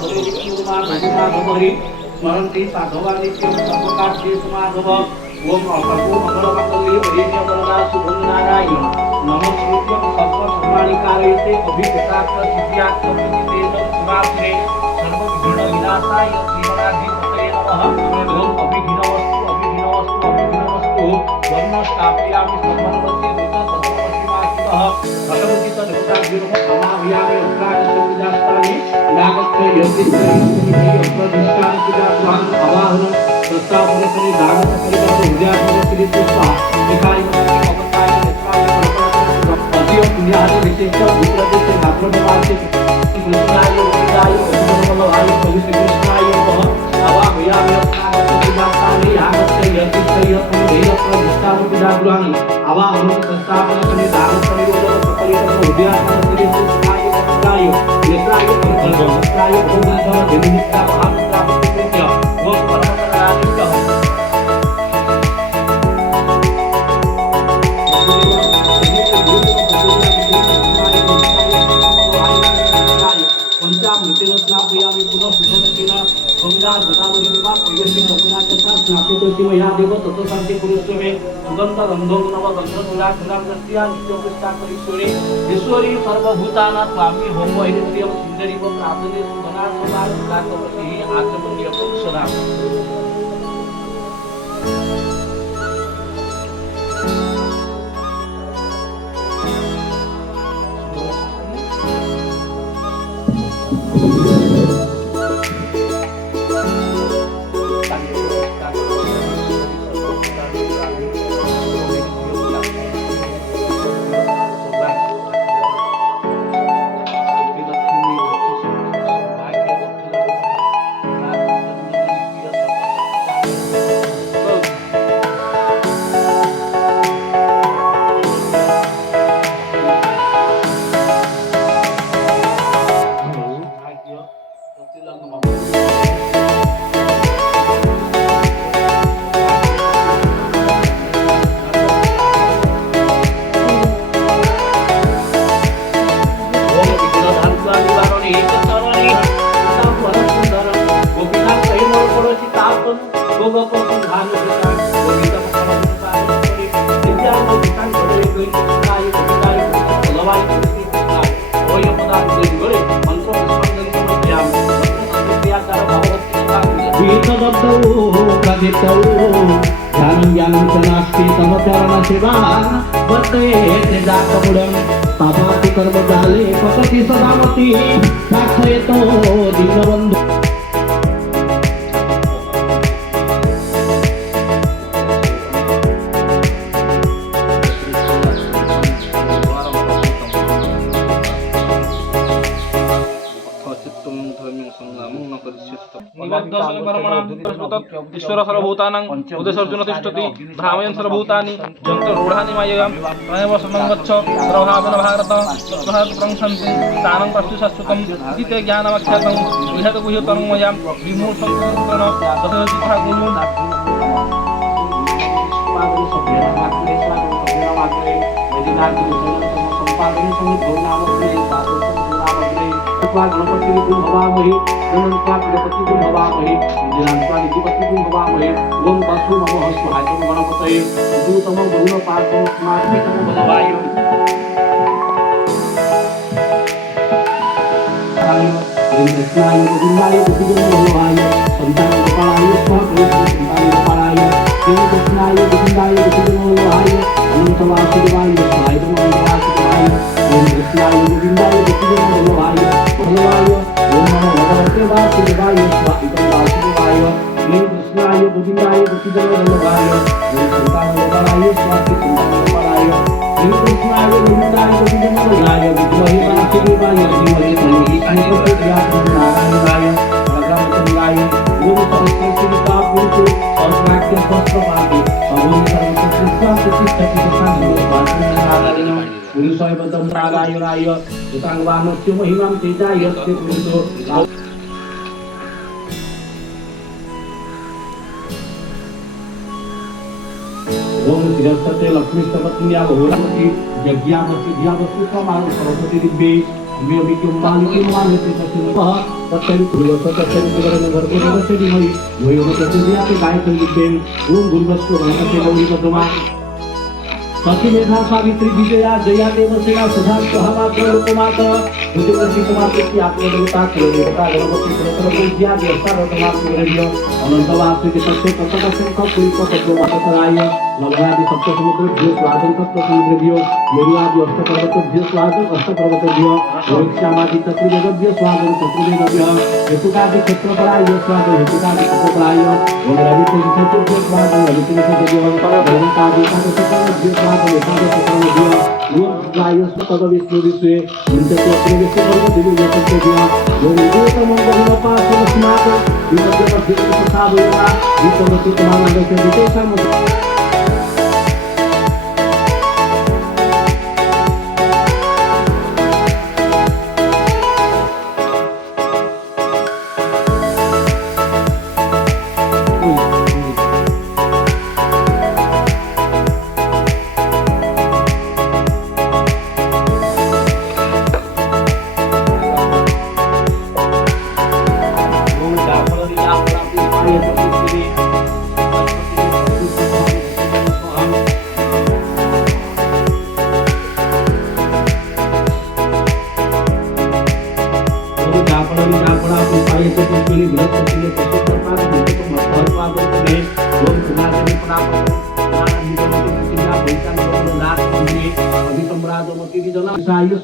भवे नित्यमा महिमा भवरि स्मरन्ति साधवा नित्यं सर्वकार्येषु माधव ओम अकल्पो मंगलमांगल्ये वरेण्य वरदा शुभंगनाराय नमस्कृत्यं सर्वधर्माणि कारयते अभिप्रेतात् सिद्ध्यात् प्रतितेन सुभाषिणे सर्वविघ्न विनाशाय श्रीमनाधिपतये नमः ओम अभिघ्नवस्तु वर्णस्तापयामि सर्वनवस्य दूतसर्ववशिमासितः भगवतीत देवताभ्यो समाभियामि उत्तरादिशब्दास्तानि यागस्य यज्ञस्य प्रतिष्ठान पूजाभ्याम् आवाहनं प्रस्तावनकरी दानकरिता विद्यार्थी पुष्पा निकाय अवताय नेत्राय अतिय पुण्यादि विशेष विप्रदेश नात्रनिवासी कृष्णाय वेदाय उद्भवमलभाय पवित्रकृष्णाय नमः आवाहयामि उत्तरादिशब्दास्तानि यागस्य यज्ञस्य प्रतिष्ठान पूजाभ्याम् आवाहनं प्रस्तावनकरी दानकरिता सकलित विद्यार्थी पुष्पाय नेत्राय नेत्राय भगवताय देवनिष्ठा महापुत्रा प्रतिकृत्य ओम परमकरुणानित्य पंचामृतेन स्नापयामि पुनः सुखनेन गंगा गोदावरीवा पयस्य रघुनाथसा स्नापितोऽसि मया देव ततो शान्ति पुरुषमे सुगन्ध गन्धो नव गन्धतुला धुरामृत्या नित्यपुष्टाकरीश्वरी ईश्वरी सर्वभूतानां स्वामी होम ऐन्द्रियं सुन्दरीव प्रार्थने सुधना सदा सुधाकवती आत्मन्य पुरुषना ध्यानं ज्ञानं च नास्ति तव चरणसेवा वर्तयेत् जातमुदं पापाति कर्मजाले पतति सदामति साक्षयतो दीनबन्धु ईश्वर सर्वभूतानां उदयसर्जुन तिष्ठति भ्रामयन् सर्वभूतानि जन्तरूढानि माययां प्रणव समङ्गच्छ प्रभावेन भारत भारत प्रंसन्ति तानं पश्यु शाश्वतम् इति ते ज्ञानमख्यातं विहतगुह्यतनं मयां विमूढसंकृतेन दशरथितः गुणो गणपति गुण भवामहे गणपति गणपति गुण भवामहे जिनांत्वा निधिपति गुण भवामहे ओम वसु नमः स्वाहाय गणपतये दूतम बहुन पार्थम स्मार्तितम बलवाय कृष्णाय गोविंदाय गोविंदम भवाय संतान गोपालाय स्वाहा संतान गोपालाय कृष्णाय गोविंदाय गोविंदम भवाय अनंत वासुदेवाय स्वाहाय वासुदेवाय ओम कृष्णाय गोविंदाय गोविंदम भवाय भगवाय ओम नमो भगवते वासुदेवाय स्वाहा वासुदेवाय ओम कृष्णाय गोविंदाय गोविंदम भवाय ओम संतान गोपालाय स्वाहा संतान गोपालाय ओम कृष्णाय गोविंदाय गोविंदम भवाय विद्महे वासुदेवाय धीमहि नारायणाय भगवतंगाय ओम सरस्वती पुरुषो अस्वाक्य स्वस्थपाति अभूमि सर्वकृष्ण प्रतिष्ठति नारायण पुरुषाय पदं नारायणाय उतांगवानस्य महिमां तेजाय यस्य पुरुषो ओम श्रीरस्ते लक्ष्मी सपत्न्या भगवती यज्ञामति ध्यावस्तु समारो सरस्वती दिव्ये सखीमेधा सावित्री विजया जया देवसेना सुधा सहमात्र लोकमात्र उद्योगसी कुमार की आत्मदेवता कुलदेवता गणपति पुरस्कार व्यवस्था रत्नात्मक अनंत वासुदेव सत्य तत्व संख पुरी तत्व मातराय लवणादि सप्त समुद्र भ्यो स्वादन तत्व समुद्र भ्यो मेरुआदि अष्ट पर्वत भ्यो स्वादन अष्ट पर्वत भ्यो रोहिश्यामादि चतुर्वेद भ्यो स्वादन चतुर्वेद भ्यो हेतुकादि क्षेत्रफलाय स्वादन हेतुकादि क्षेत्रफलाय वनरादि चतुर्वेद भ्यो स्वादन रवितेज भ्यो भगवतादि एकादश भ्यो स्वादन एकादश भ्यो लोकाय तद विष्णु विश्वे उनते प्रवेश पर्व दिव्य सत्य भ्यो गोविंद मंगल पास स्मार्ट विमध्य मध्य प्रसाद होगा वितमति तमाम अगस्य विशेषम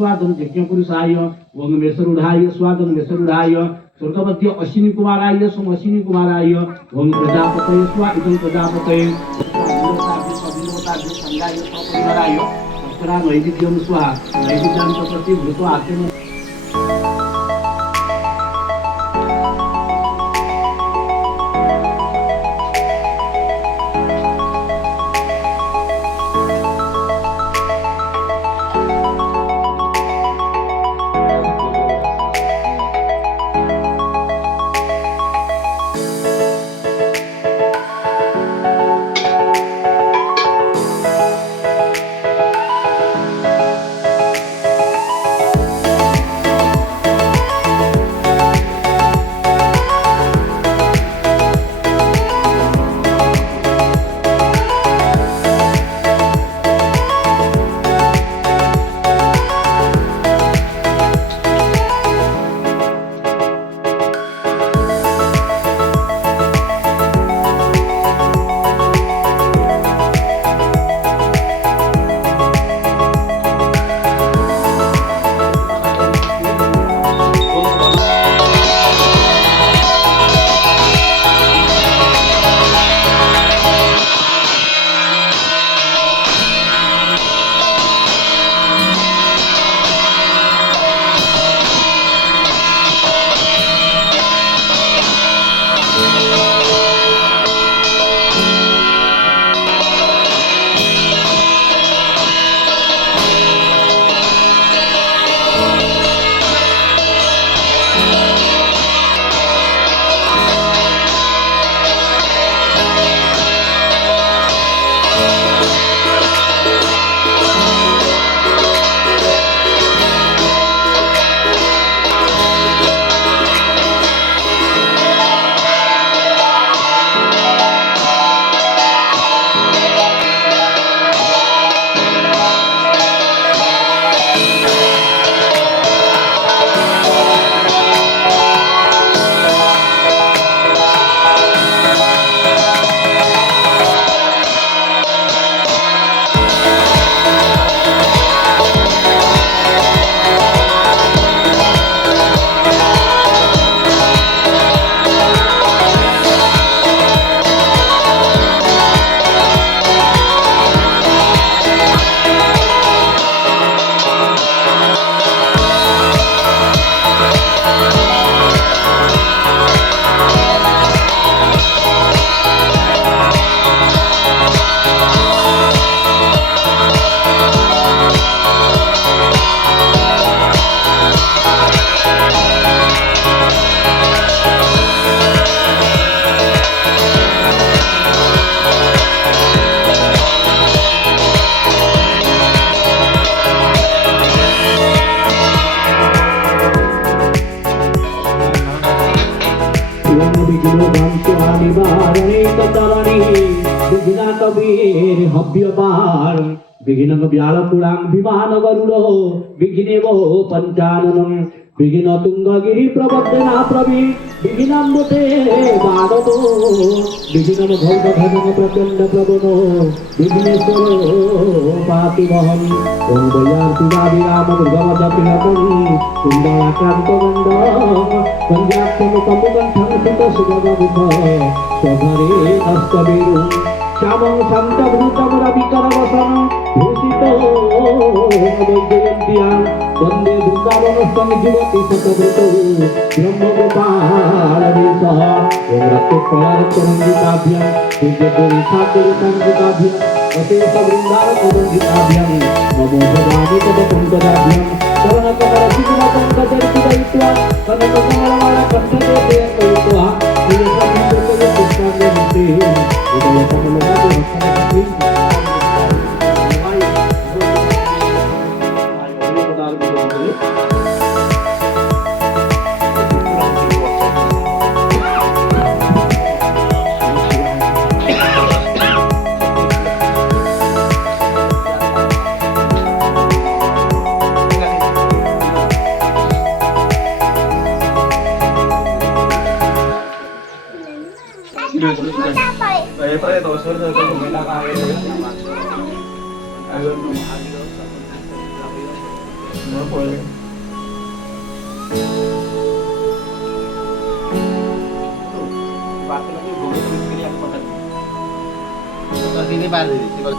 स्वागम यज्ञपुरुषाय वंग मेसरुढ़ाय स्वागम मेसरुढ़ाय स्वर्गवत्य अश्विनी कुमाराय सोम अश्विनी कुमाराय वंग प्रजापतये स्वागम प्रजापतये नैवेद्यम स्वाहा नैवेद्यां प्रति भूत आत्म निवारणे कतरणे विघ्न कबीर हव्यपार विघ्न व्यालपुरां विमान गरुडो विघ्नेव पंचाननम विघ्न तुंगगिरि प्रवर्धना प्रवी विघ्नम्बते माधवो विघ्न भौत भजन प्रचंड प्रभनो विघ्नेश्वरो पातिमहं ओं दयार्तिराम मृगमदपिलकं कुंडलाक्रांत गंड पंजाक्षमुखमुकंठं सुतसुगमुख स्वधरे हस्तवीरुं श्यामं शान्तभूतं रविकरवसनं भूषितो वैजयन्त्यां वन्दे वृन्दावनस्थं जीवति शतव्रतौ ब्रह्मगोपालवेशः ॐ रक्तकलारक्तरञ्जिताभ्यां दिव्यपुरीशाकुरितञ्जिताभ्यां अशेषवृन्दारकरञ्जिताभ्यां नमो भवानि तव पङ्कजाभ्यां शरणकमलशिखरपङ्कजर्पितयित्वा कनककमलमालकण्ठते कयित्वा श्रीयशमिन्द्रकयपुष्पाण्डमुते उदयकमलवादिभक्तमस्मि Ini baru ini.